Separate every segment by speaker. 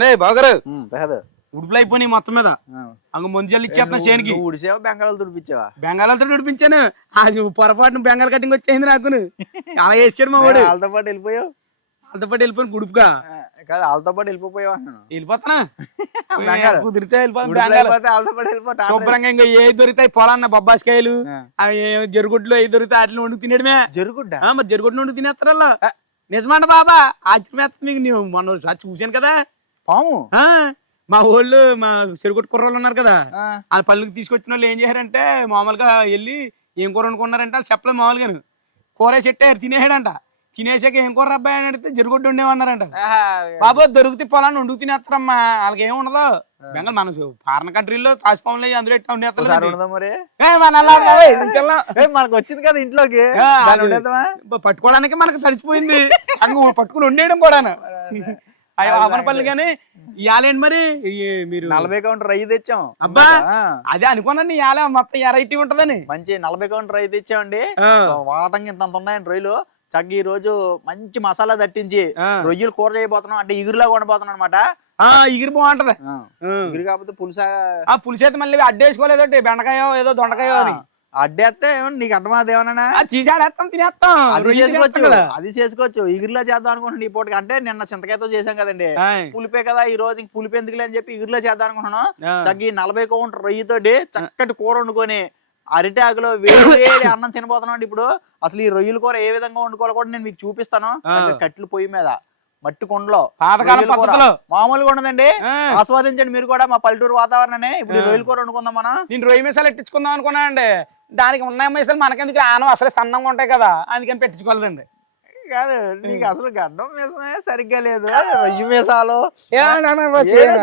Speaker 1: అనే బాగారు ఉడుపులు అయిపోయినాయి మొత్తం మీద. అంగ ముంజలు ఇచ్చేస్తున్నా చేనికి.
Speaker 2: ఉడిసావా? బెంగాళాలు తుడిపించావా?
Speaker 1: బెంగాలతో ఉడిపించాను ఆ పొరపాటున బెంగాల్ కటింగ్ వచ్చేసింది నాకు అలా వేసాడు మా వాడు.
Speaker 2: వాళ్ళతో పాటు వెళ్ళిపోయావు?
Speaker 1: వాళ్ళతో పాటు వెళ్ళిపోయిన గుడుపుగా.
Speaker 2: కాదు వాళ్ళతో పాటు వెళ్ళిపోయావు అంటున్నాను
Speaker 1: వెళ్ళిపోతానా. కుదిరితే వెళ్ళిపోతాను శుభ్రంగా ఇంకా ఏ దొరుకుతాయి? పొలాన్న బొబ్బాసికాయలు. జరుగుడ్లు ఏ దొరుకుతాయి? వాటిని వండుకు తినేయడమే.
Speaker 2: జరుగుడ్డా?
Speaker 1: ఆ, మరి జరుగుడ్లు వండుకు తినేస్తారా నిజమంట బాబా ఆశ్చర్యం మీకు. నేను మొన్న చూశాను కదా.
Speaker 2: పాము?
Speaker 1: ఆ మా వాళ్ళు మా చెరుగొట్టు కుర్రోళ్ళు ఉన్నారు కదా.
Speaker 2: ఆ,
Speaker 1: వాళ్ళ పళ్ళుకి తీసుకొచ్చిన వాళ్ళు ఏం చేశారంటే మామూలుగా వెళ్ళి ఏం కూర వండుకున్నారంటే వాళ్ళు చెప్పలేదు మామూలుగాను. కూర చెట్టారు తినేసాడంట తినేసాక ఏం కూర అబ్బాయి అని అడిగితే జరుగుడ్డు ఉండేమన్నారంట
Speaker 2: ఆహా,
Speaker 1: బాబు దొరికితే పొలాన్ని వండుకు తినేస్తారమ్మా. వాళ్ళకి ఏం ఉండదు. బెంగాల్ మన ఫారెన్ కంట్రీలో తాజ్పాములు అందులో
Speaker 2: ఒకసారి
Speaker 1: ఉండేస్తారు
Speaker 2: ఉండదా మరి.
Speaker 1: ఏ,
Speaker 2: మనకు వచ్చింది కదా ఇంట్లోకి.
Speaker 1: ఆ,
Speaker 2: దాన్ని
Speaker 1: అది.
Speaker 2: ఉండేద్దామా?
Speaker 1: పట్టుకోవడానికి మనకు తడిచిపోయింది అంగ పట్టుకుని ఉండేయడం కూడా అయ్యో పనులు కానీ ఇవ్వాలేండి మరి మీరు
Speaker 2: నలభై కౌంటర్ రైతు తెచ్చాం.
Speaker 1: అబ్బా. అదే అనుకున్నాను ఇవ్వాలే మొత్తం ఎరైటీ ఉంటదని.
Speaker 2: మంచి నలభై కౌంటర్ రైతు తెచ్చామండి.
Speaker 1: ఆ,
Speaker 2: వాటంగా ఇంత ఉన్నాయండి రొయ్యలు. చక్కగా ఈ రోజు మంచి మసాలా తట్టించి
Speaker 1: ఆ.
Speaker 2: రొయ్యలు కూర చేయబోతున్నాం. అంటే ఇగురులా వండబోతున్నాం అనమాట
Speaker 1: ఆ, ఇగిరి బాగుంటది.
Speaker 2: ఇగురు కాకపోతే పులుసా?
Speaker 1: ఆ పులిసేత మళ్ళీ అడ్డేసుకోలేదోటి బెండకాయో ఏదో దొండకాయో అని.
Speaker 2: అడ్డేస్తే నీకు అర్థమాది ఏమన్నా
Speaker 1: ఆ, తీసాడేస్తాం తినేస్తాం.
Speaker 2: అది చేసుకోవచ్చు. అది చేసుకోవచ్చు. ఇగురులా చేద్దాం అనుకుంటున్నాను ఈ పూటకి. అంటే నిన్న చింతకాయతో చేసాం కదండి. పులిపే కదా ఈ రోజు పులిపి ఎందుకులే అని చెప్పి ఇగురులో చేద్దాం అనుకుంటున్నాను. చక్కగా ఈ నలభై కౌంటర్ రొయ్యతోటి చక్కటి కూర వండుకొని అరిటాకులో వేడి వేడి అన్నం తినబోతున్నాం అండి ఇప్పుడు. అసలు ఈ రొయ్యల కూర ఏ విధంగా వండుకోవాలో కూడా నేను మీకు చూపిస్తాను. కట్టెల పొయ్యి మీద మట్టి కుండలో మామూలుగా ఉండదండి. ఆస్వాదించండి మీరు కూడా మా పల్లెటూరు వాతావరణాన్ని. ఇప్పుడు. రొయ్యల కూర వండుకుందాం మనం.
Speaker 1: నేను రొయ్య మిసాలు ఎట్టించుకుందాం అనుకున్నానండి. దానికి ఉన్న మిసాలు మనకెందుకు ఆనం అసలే సన్నంగా ఉంటాయి కదా. అందుకని పెట్టించుకోలేదండి.
Speaker 2: కాదు నీకు అసలు గడ్డం మీసమే సరిగ్గా లేదు. రొయ్య మీసాలు.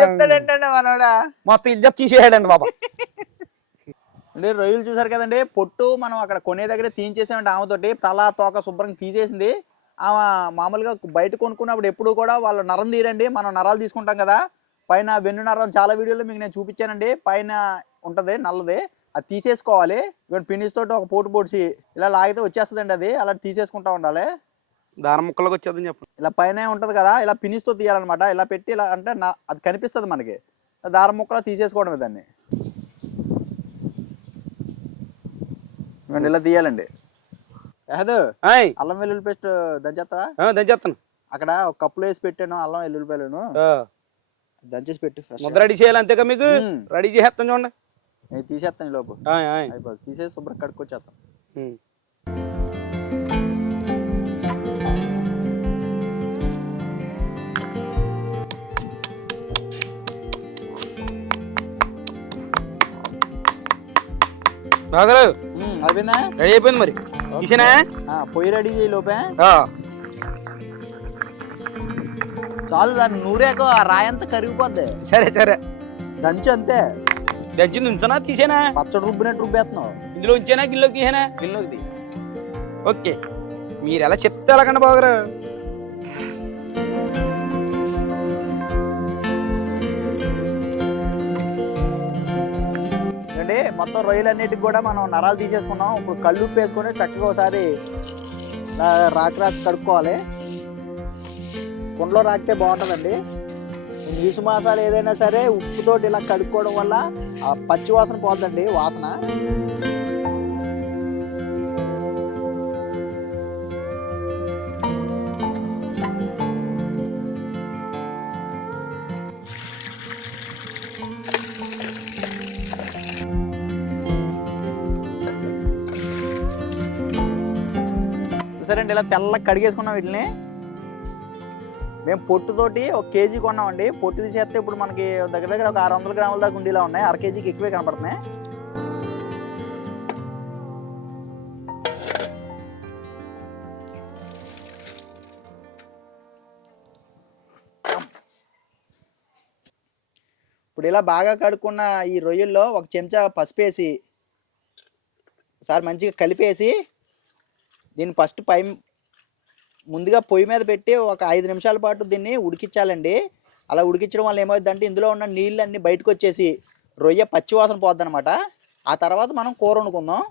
Speaker 2: చెప్తాడేంటండి మనోడా?
Speaker 1: మొత్తం ఇజ్జత్ తీసేయాడండి బాబా.
Speaker 2: అంటే రొయ్యలు చూసారు కదండి పొట్టు మనం అక్కడ కొనే దగ్గర తీయించేసామంటే ఆమెతోటి. తల తోక శుభ్రంగా తీసేసింది. ఆమె మామూలుగా బయట కొనుక్కున్నప్పుడు ఎప్పుడు కూడా వాళ్ళు నరం తీరండి మనం నరాలు తీసుకుంటాం కదా. పైన వెన్ను నరం చాలా వీడియోలో మీకు నేను చూపించానండి. పైన ఉంటది నల్లది. అది తీసేసుకోవాలి. ఇక్కడ పినిస్ తోటి ఒక పోటు పొడిచి ఇలా లాగితే వచ్చేస్తుందండి అది. అలా తీసేసుకుంటా ఉండాలి.
Speaker 1: దారం ముక్కలకు వచ్చేదని చెప్పండి.
Speaker 2: ఇలా పైన ఉంటది కదా ఇలా పినిస్తో తీయాలన్నమాట. ఇలా పెట్టి ఇలా అంటే నా- అది కనిపిస్తుంది మనకి. దారం ముక్కలో తీసేసుకోవడమే దాన్ని. ఇలా తీయాలండి. అల్లం వెల్లుల్లి పేస్ట్ దంచేస్తావా
Speaker 1: దంచేస్తాను
Speaker 2: అక్కడ ఒక కప్పులో వేసి పెట్టాను అల్లం వెల్లుల్లిపాయలను దంచేసి పెట్టి
Speaker 1: ముద్ద రెడీ చేయాలి అంతేగా మీకు. రెడీ చేసేస్తాను చూడండి.
Speaker 2: తీసేస్తాను ఈ లోపు. అయిపోతుంది తీసేసి శుభ్రం కడుక్కొచ్చేస్తాం అయిపోయిందా?
Speaker 1: రెడీ అయిపోయింది మరి. తీసేనా?
Speaker 2: పొయ్యి రెడీ చేయి లోపే. చాలు దాన్ని నూరేక ఆ రాయంతా కరిగిపోద్ది.
Speaker 1: సరే సరే.
Speaker 2: దంచి అంతే.
Speaker 1: దంచింది ఉంచనా తీసేనా?
Speaker 2: పచ్చడి రుబ్బినట్టు రుబ్బేస్తున్నావు
Speaker 1: ఇందులో ఉంచేనా గిల్లోకి తీసేనా? గిల్లోకి తీ. ఓకే. మీరు ఎలా చెప్తే ఎలాగండి బాగారు
Speaker 2: అంటే మొత్తం రొయ్యలన్నిటికి కూడా మనం నరాలు తీసేసుకున్నాం. ఇప్పుడు కళ్ళు ఉప్పు వేసుకొని చక్కగా ఒకసారి రాకి రాకి కడుక్కోవాలి. కుండలో రాకితే బాగుంటుందండి. నీసు మాసాలు ఏదైనా సరే ఉప్పుతోటి ఇలా కడుక్కోవడం వల్ల ఆ పచ్చి వాసన పోతుందండి వాసన. సరే అండి ఇలా తెల్ల కడిగేసుకున్నాం వీటిని. మేము పొట్టుతోటి ఒక కేజీ కొన్నామండి. పొట్టు తీసేస్తే ఇప్పుడు మనకి దగ్గర దగ్గర ఒక ఆరు వందల గ్రాముల దాకా ఉండేలా ఉన్నాయి. అర కేజీకి ఎక్కువే కనపడుతున్నాయి. ఇప్పుడు ఇలా బాగా కడుక్కున్న ఈ రొయ్యల్లో ఒక చెంచా పసుపు వేసి మంచిగా కలిపేసి దీన్ని ఫస్ట్ పై ముందుగా పొయ్యి మీద పెట్టి ఒక ఐదు నిమిషాల పాటు దీన్ని ఉడికించాలండి. అలా ఉడికించడం వల్ల ఏమవుతుందంటే ఇందులో ఉన్న నీళ్ళన్నీ బయటకు వచ్చేసి రొయ్య పచ్చి వాసన పోద్ది ఆ తర్వాత మనం కూర వండుకుందాం.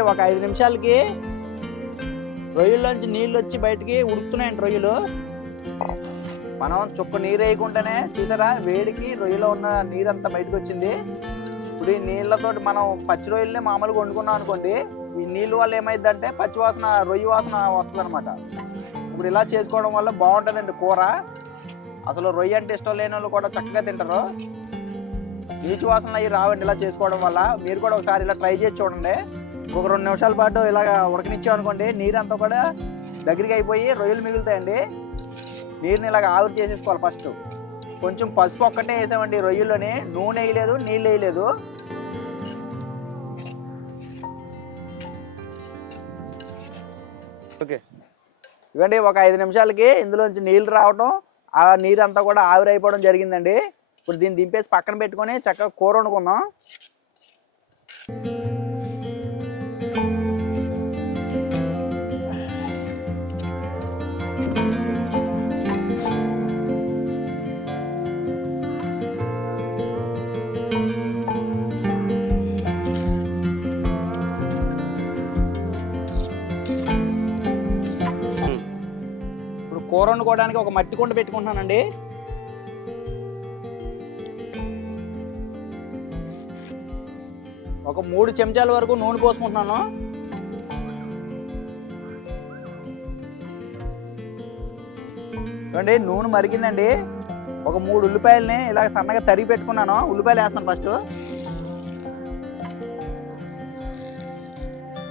Speaker 2: ఒక ఐదు నిమిషాలకి రొయ్యల్లోంచి నీళ్ళు వచ్చి బయటికి ఉడుకుతున్నాయండి రొయ్యలు. మనం చుక్క నీరు వేయకుండానే చూసారా వేడికి రొయ్యలో ఉన్న నీరంతా బయటకు వచ్చింది. ఇప్పుడు ఈ నీళ్ళతోటి మనం పచ్చి రొయ్యల్ని మామూలుగా వండుకున్నాం అనుకోండి ఈ నీళ్ళు వల్ల ఏమైందంటే పచ్చి వాసన రొయ్యి వాసన వస్తుంది ఇప్పుడు ఇలా చేసుకోవడం వల్ల బాగుంటుందండి కూర. అసలు రొయ్య అంటే ఇష్టం లేని వాళ్ళు కూడా చక్కగా తింటారు. నీచు వాసనలు అవి రావండి ఇలా చేసుకోవడం వల్ల. మీరు కూడా ఒకసారి ఇలా ట్రై చేసి చూడండి. ఒక రెండు నిమిషాల పాటు ఇలాగ ఉడకనిచ్చాం అనుకోండి నీరు అంతా కూడా దగ్గరికి అయిపోయి రొయ్యలు మిగులుతాయండి. నీరుని ఇలాగ ఆవిరి చేసేసుకోవాలి ఫస్ట్. కొంచెం పసుపు ఒక్కటే వేసామండి రొయ్యల్లోని. నూనె వేయలేదు నీళ్ళు వేయలేదు. ఓకే. ఇవ్వండి ఒక ఐదు నిమిషాలకి ఇందులోంచి నీళ్ళు రావటం ఆ నీరు అంతా కూడా ఆవిరైపోవడం జరిగిందండి. ఇప్పుడు దీన్ని దింపేసి పక్కన పెట్టుకొని చక్కగా కూర వండుకుందాం. వండుకోవడానికి ఒక మట్టి కుండ పెట్టుకుంటున్నానండి. ఒక మూడు చెంచాల వరకు నూనె పోసుకుంటున్నాను. చూడండి నూనె మరిగిందండి. ఒక మూడు ఉల్లిపాయలని ఇలా సన్నగా తరిగి పెట్టుకున్నాను. ఉల్లిపాయలు వేస్తాను ఫస్ట్.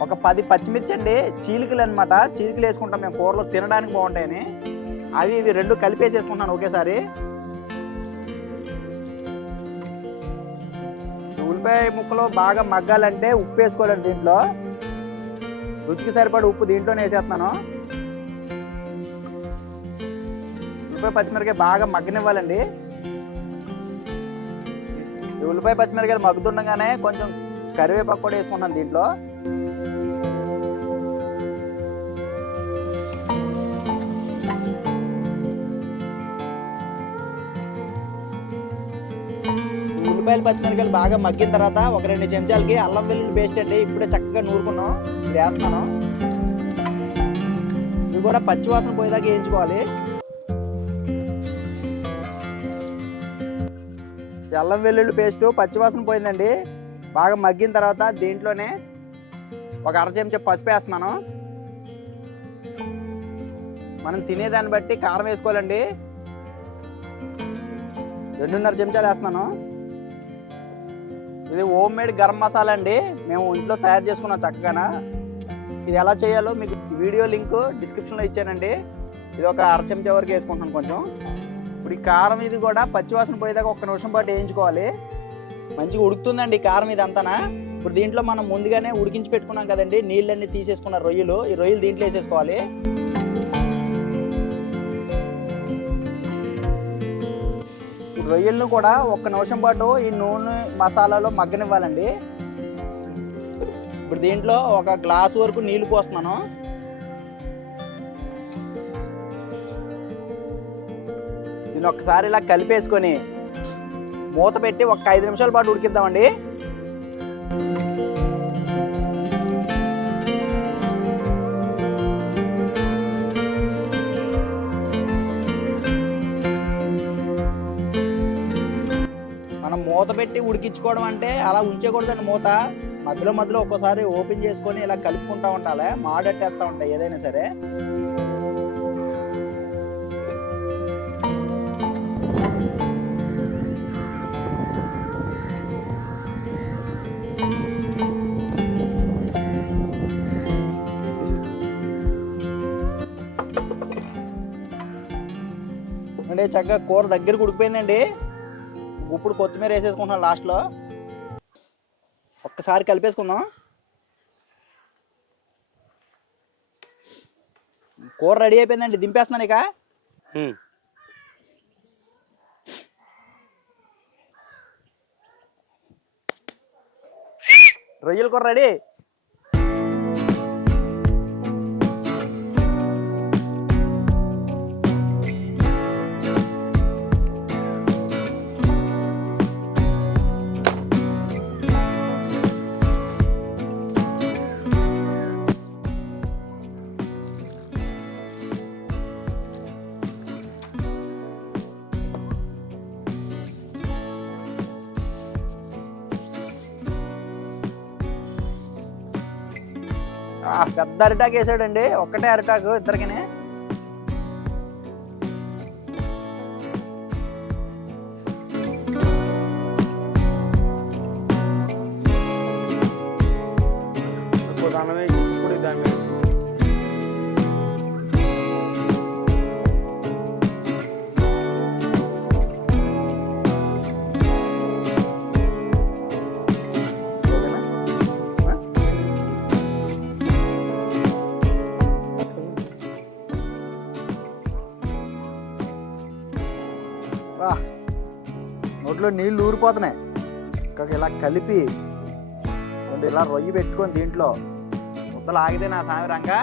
Speaker 2: ఒక పది పచ్చిమిర్చి అండి చీలికలు అనమాట చీలికలు వేసుకుంటాం మేము కూరలో తినడానికి బాగుంటాయని. అవి ఇవి రెండు కలిపేసేసుకుంటాను ఒకేసారి. ఉల్లిపాయ ముక్కలు బాగా మగ్గాలంటే ఉప్పు వేసుకోవాలండి దీంట్లో. రుచికి సరిపడే ఉప్పు దీంట్లోనే వేసేస్తున్నాను. ఉల్లిపాయ పచ్చిమిరకాయ బాగా మగ్గనివ్వాలండి. ఉల్లిపాయ పచ్చిమిరకాయలు మగ్గుతుండగానే కొంచెం కరివేపాకు కూడా వేసుకున్నాను దీంట్లో. ఉల్లిపాయలు పచ్చిమిరకాయలు బాగా మగ్గిన తర్వాత ఒక రెండు చెంచాలకి అల్లం వెల్లుల్లి పేస్ట్ అండి. ఇప్పుడే చక్కగా నూరుకున్నాం. ఇది వేస్తున్నాను. ఇది కూడా పచ్చివాసన పోయేదాకా వేయించుకోవాలి. అల్లం వెల్లుల్లి పేస్ట్ పచ్చివాసన పోయిందండి. బాగా మగ్గిన తర్వాత దీంట్లోనే ఒక అర చెంచా పసుపు వేస్తున్నాను. మనం తినేదాన్ని బట్టి కారం వేసుకోవాలండి. రెండున్నర చెంచాలు వేస్తున్నాను. ఇది హోమ్ మేడ్ గరం మసాలా అండి. మేము ఇంట్లో తయారు చేసుకున్నాం చక్కగా ఇది ఎలా చేయాలో మీకు వీడియో లింక్ డిస్క్రిప్షన్లో ఇచ్చానండి. ఇది ఒక అర చెంచా వరకు వేసుకుంటాను కొంచెం. ఇప్పుడు ఈ కారం ఇది కూడా పచ్చివాసన పోయేదాకా ఒక్క నిమిషం పాటు వేయించుకోవాలి. మంచిగా ఉడుకుతుందండి ఈ కారం ఇది అంతనా ఇప్పుడు దీంట్లో మనం ముందుగానే ఉడికించి పెట్టుకున్నాం కదండి. నీళ్ళన్నీ తీసేసుకున్న రొయ్యలు. ఈ రొయ్యలు దీంట్లో వేసేసుకోవాలి. ఈ రొయ్యలను కూడా ఒక్క నిమిషం పాటు ఈ నూనె మసాలాలో మగ్గనివ్వాలండి. ఇప్పుడు దీంట్లో ఒక గ్లాస్ వరకు నీళ్ళు పోస్తున్నాను. దీన్ని ఒకసారి ఇలా కలిపేసుకొని మూత పెట్టి ఒక ఐదు నిమిషాల పాటు ఉడికిద్దామండి. పెట్టి ఉడికించుకోవడం అంటే అలా ఉంచకూడదండి మూత. మధ్యలో మధ్యలో ఒక్కోసారి ఓపెన్ చేసుకొని ఇలా కలుపుకుంటా ఉండాలి. మాడట్టేస్తూ ఉంటాయి ఏదైనా సరే. అంటే చక్కగా కూర దగ్గరకు ఉడికిపోయిందండి. ఇప్పుడు కొత్తిమీర వేసేసుకుంటున్నాం లాస్ట్లో. ఒక్కసారి కలిపేసుకుందాం. కూర రెడీ అయిపోయిందండి దింపేస్తున్నాను ఇక. రొయ్యల కూర రెడీ? పెద్ద అరిటాకు వేసాడండి ఒక్కటే అరిటాకు ఇద్దరికినే ఓకేనా? నోట్లో నీళ్ళు ఊరిపోతున్నాయి. ఇంకా ఇలా కలిపి ఇలా రొయ్యి పెట్టుకొని దీంట్లో ముద్దలు ఆగితే నా సామి రంగా.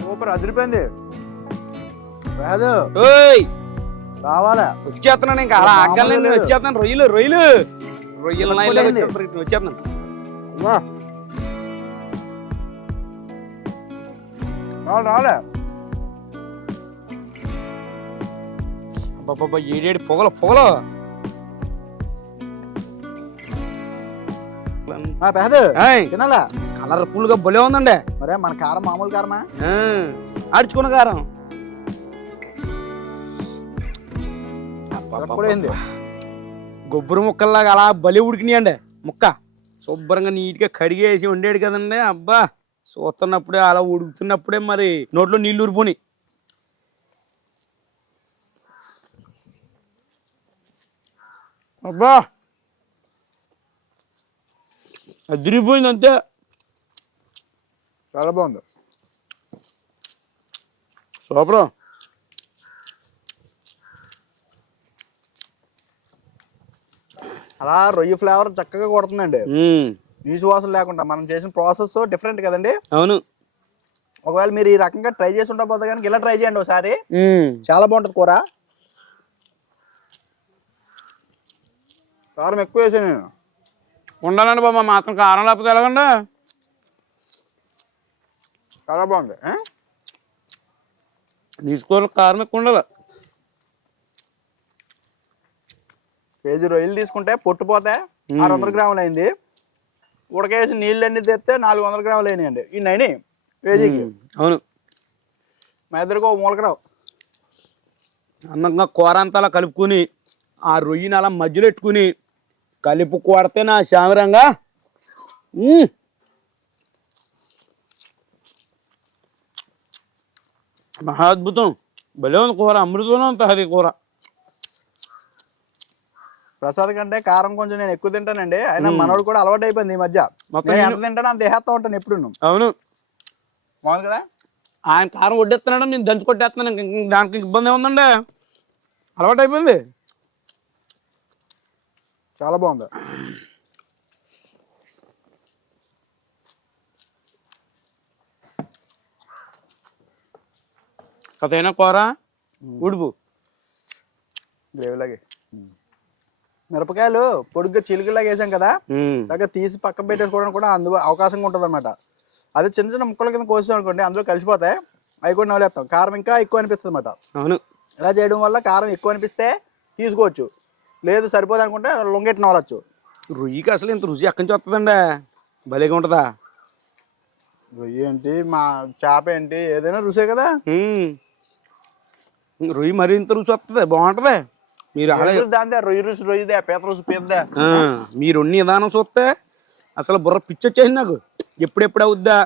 Speaker 2: సూపర్ అదిరిపోయింది. రాదు.
Speaker 1: ఓయ్!
Speaker 2: కావాలా
Speaker 1: వచ్చేస్తున్నాను ఇంకా. అలా
Speaker 2: మామూలుగా
Speaker 1: ఆగలను
Speaker 2: లేదు.
Speaker 1: వచ్చేస్తున్నాను. రొయ్యలు రొయ్యలు. రొయ్యలు. వచ్చేస్తున్నాను,
Speaker 2: రాలే
Speaker 1: అబ్బబ్బబ్బా ఏడేడు పొగలు పొగలు.
Speaker 2: పెహదు తినాలా?
Speaker 1: కలర్ఫుల్గా భలే ఉందండి.
Speaker 2: మరే మన కారం మామూలు కారమా?
Speaker 1: ఆడుచుకున్న కారం. గొబ్బరు ముక్కల్లాగా అలా బలి ఉడికినాయండి. ముక్క. శుభ్రంగా నీట్గా కడిగేసి వండాడు కదండి అబ్బా. చూస్తున్నప్పుడే అలా ఉడుకుతున్నప్పుడే మరి నోట్లో నీళ్ళు ఊరిపోని. అబ్బా! అదిరిపోయింది అంతే.
Speaker 2: చాలా బాగుంది.
Speaker 1: సూపర్.
Speaker 2: అలా రొయ్యి ఫ్లేవర్ చక్కగా కొడుతుందండి. నీసు వాసన లేకుండా మనం చేసిన ప్రాసెస్ డిఫరెంట్ కదండి.
Speaker 1: అవును.
Speaker 2: ఒకవేళ మీరు ఈ రకంగా ట్రై చేసి ఉంటా పోతే కనుక ఇలా ట్రై చేయండి ఒకసారి. చాలా బాగుంటుంది కూర. కారం ఎక్కువ వేసాను నేను.
Speaker 1: ఉండాలండి బాబా మాత్రం కారం లేకపోతే ఎలాగండి?
Speaker 2: చాలా బాగుంది?
Speaker 1: తీసుకోవాలి కారం ఎక్కువ ఉండాలి.
Speaker 2: కేజీ రొయ్యలు తీసుకుంటే పొట్టుపోతే ఆరు వందల గ్రాములు అయింది. ఉడకేసి నీళ్ళు అన్ని తెస్తే నాలుగు వందల గ్రాములు అయినాయండి. ఈ నైని కేజీకి.
Speaker 1: అవును.
Speaker 2: మా ఇద్దరికి ఒక మూలకరావు.
Speaker 1: అందంగా కూర అంతా అలా కలుపుకొని ఆ రొయ్యని అలా మధ్యలో పెట్టుకుని కలిపి కొడితే నా శామరంగా మ్మ్. మహా అద్భుతం. భలే ఉంది కూర అమృతంలో ఉంది అది కూర.
Speaker 2: ప్రసాద్ కంటే కారం కొంచెం నేను ఎక్కువ తింటానండి. అయినా మనోడు కూడా అలవాటు అయిపోయింది ఈ మధ్య. నేను ఎంత తింటానో అంత వేసేస్తా ఉంటాను ఎప్పుడు
Speaker 1: అవును.
Speaker 2: బాగుంది కదా?
Speaker 1: ఆయన కారం వడ్డేస్తున్నాడు నేను దంచి కొట్టేస్తున్నాను. దానికి ఇబ్బంది ఏముందండి? అలవాటు అయిపోయింది.
Speaker 2: చాలా బాగుంది.
Speaker 1: కథైనా కూర? ఉడుపు.
Speaker 2: గ్రేవీలాగే. మిరపకాయలు పొడుగ్గా చిలుకలాగా వేసాం కదా. చక్కగా తీసి పక్కన పెట్టేసుకోవడానికి కూడా అందు అవకాశంగా ఉంటుంది అనమాట అది చిన్న చిన్న ముక్కల కింద కోసాం అనుకోండి అందులో కలిసిపోతాయి. అవి కూడా నవలేస్తాం. కారం ఇంకా ఎక్కువ అనిపిస్తుంది అనమాట
Speaker 1: అవును.
Speaker 2: ఇలా చేయడం వల్ల కారం ఎక్కువ అనిపిస్తే తీసుకోవచ్చు. లేదు సరిపోదు అనుకుంటే లొంగెట్టి నవలచ్చు.
Speaker 1: రొయ్యకి అసలు ఇంత రుచి ఎక్కడి నుంచి వస్తుందండి? భలేగా ఉంటుందా?
Speaker 2: రొయ్యి ఏంటి మా చేప ఏంటి ఏదైనా రుసే కదా.
Speaker 1: రొయ్యి మరి ఇంత రుచి వస్తుంది బాగుంటుంది. మీరు అలా
Speaker 2: దాందే రొయ్యి రుచి రొయ్యిదే పీత రుచి పీతదే
Speaker 1: ఆ, మీరు విధానం చూస్తే అసలు బుర్ర పిచ్చొచ్చేసింది నాకు. ఎప్పుడెప్పుడు అవుద్దా?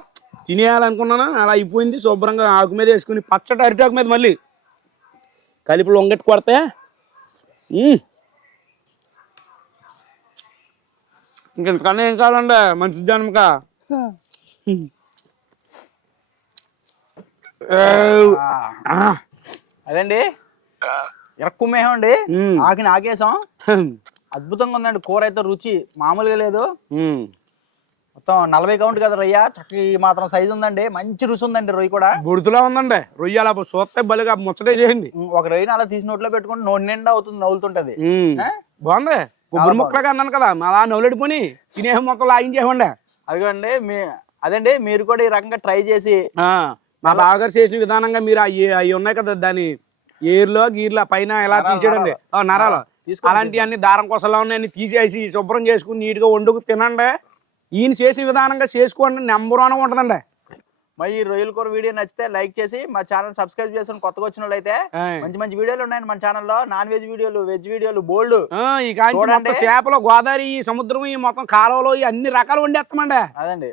Speaker 1: తినేయాలనుకున్నాను? అలా అయిపోయింది శుభ్రంగా ఆకు మీద వేసుకుని పచ్చడి అరిటాకు మీద మళ్ళీ. కలిపి లొంగెట్టు కొడితే. ఇంకెంతకన్నా ఏం కావాలండి? మంచి జన్మక?
Speaker 2: అదండి
Speaker 1: మ్మ్.
Speaker 2: ఆకిని ఆకేసాం అద్భుతంగా ఉందండి కూర అయితే రుచి. మామూలుగా లేదు. మొత్తం నలభై కౌంట్ కదా రొయ్య. చక్కగా ఈ మాత్రం సైజు ఉందండి. మంచి రుచి ఉందండి రొయ్య కూడా.
Speaker 1: బుడుతులా ఉందండి. రొయ్య అలా చూస్తే బలిగా ముచ్చటే
Speaker 2: ఉమ్, ఒక రొయ్యని అలా తీసి నోట్లో పెట్టుకుంటే నోటి నిండా అవుతుంది నవ్వులుతుంటది?
Speaker 1: బాగుంది. కొబ్బరి ముక్కలుగా అన్నాను కదా అలా నవ్వులెడిపోని తినే మొక్కలు లాగించేవండి
Speaker 2: అదిగోండి మీ అదండి మీరు కూడా ఈ రకంగా ట్రై చేసి
Speaker 1: మా బావగారు చేసిన విధానంగా మీరు అవి అవి ఉన్నాయి కదా దాని ఏర్లో గీర్లో పైన ఇలా
Speaker 2: నరాలు,
Speaker 1: తీసేయండి నరాలు. అలాంటివన్నీ దారం కొసలా ఉన్నాయని తీసేసి శుభ్రం చేసుకుని నీట్గా వండుకు తినండి. ఈయన చేసే విధానంగా చేసుకోండి. నెంబర్ వన్ ఉంటుందండి.
Speaker 2: మరి ఈ రొయ్యల కూర వీడియో నచ్చితే లైక్ చేసి మా ఛానల్ సబ్స్క్రైబ్ చేసుకుని కొత్తగా వచ్చిన వాళ్ళైతే. మంచి మంచి వీడియోలు ఉన్నాయండి మన ఛానల్లో. నాన్ వెజ్ వీడియోలు వెజ్ వీడియోలు బోల్డ్.
Speaker 1: ఈ కాంచి చేపలు గోదావరి ఈ సముద్రం ఈ మొత్తం కాలువలో ఈ అన్ని రకాలు వండేస్తామండి.
Speaker 2: అదండి.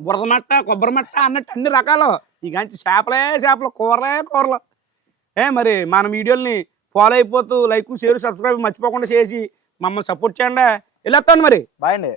Speaker 1: బురద మట్ట కొబ్బరి మట్ట అన్నట్టు అన్ని రకాలు. ఈ కాంచి చేపలే చేపలు కూరలే కూరలు. ఏ మరి మన వీడియోల్ని ఫాలో అయిపోతూ లైక్ షేర్ సబ్స్క్రైబ్ మర్చిపోకుండా చేసి మమ్మల్ని సపోర్ట్ చేయండి. వెళ్ళొస్తాను మరి.
Speaker 2: బాయ్ అండి.